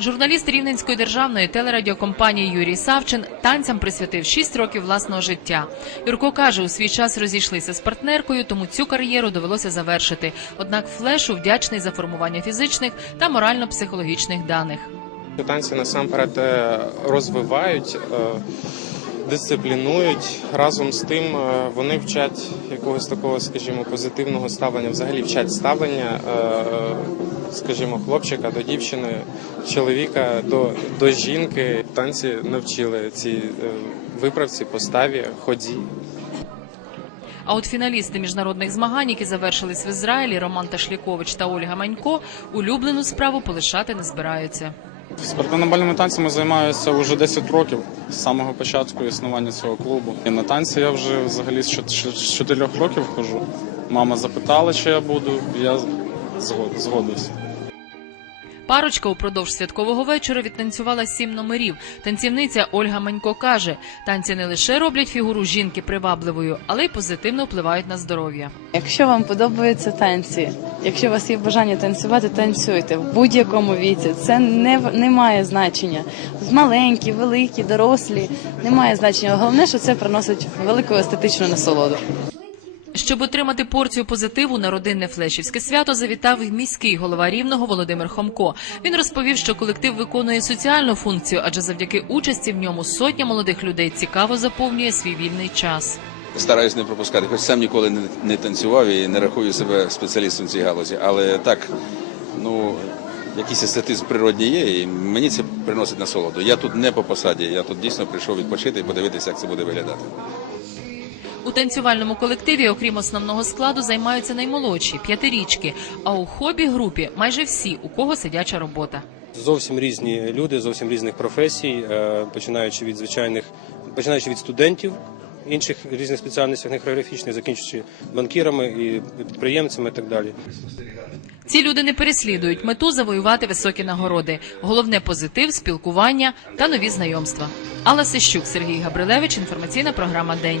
Журналіст Рівненської державної телерадіокомпанії Юрій Савчин танцям присвятив 6 років власного життя. Юрко каже, у свій час розійшлися з партнеркою, тому цю кар'єру довелося завершити. Однак флешу вдячний за формування фізичних та морально-психологічних даних. Танці насамперед е, розвивають, е, дисциплінують. Разом з тим е, вони вчать якогось такого, скажімо, позитивного ставлення, взагалі вчать ставлення, е, скажімо, хлопчика до дівчини, чоловіка до, до жінки. Танці навчили ці е, виправці, поставі, ході. А от фіналісти міжнародних змагань, які завершились в Ізраїлі, Роман Ташлікович та Ольга Манько, улюблену справу полишати не збираються. Спортивно-бальними танцями займаюся вже 10 років з самого початку існування цього клубу. І на танці я вже взагалі з 4 років ходжу. Мама запитала, чи я буду, і я згод- згодився. Парочка упродовж святкового вечора відтанцювала сім номерів. Танцівниця Ольга Манько каже, танці не лише роблять фігуру жінки привабливою, але й позитивно впливають на здоров'я. Якщо вам подобаються танці, якщо у вас є бажання танцювати, танцюйте в будь-якому віці. Це не, не має значення. Маленькі, великі, дорослі, не має значення. Головне, що це приносить велику естетичну насолоду. Щоб отримати порцію позитиву на родинне флешівське свято, завітав міський голова рівного Володимир Хомко. Він розповів, що колектив виконує соціальну функцію, адже завдяки участі в ньому сотня молодих людей цікаво заповнює свій вільний час. Стараюсь не пропускати, хоч сам ніколи не, не танцював і не рахую себе спеціалістом в цій галузі. Але так, ну якийсь естетизм природній є, і мені це приносить насолоду. Я тут не по посаді, я тут дійсно прийшов відпочити і подивитися, як це буде виглядати. У танцювальному колективі, окрім основного складу, займаються наймолодші п'ятирічки. А у хобі групі майже всі, у кого сидяча робота. Зовсім різні люди, зовсім різних професій, е, починаючи від звичайних, починаючи від студентів інших різних спеціальностях нейрографічних, закінчуючи банкірами і підприємцями і так далі. Ці люди не переслідують мету завоювати високі нагороди. Головне позитив, спілкування та нові знайомства. Алла Сищук, Сергій Габрилевич. Інформаційна програма День.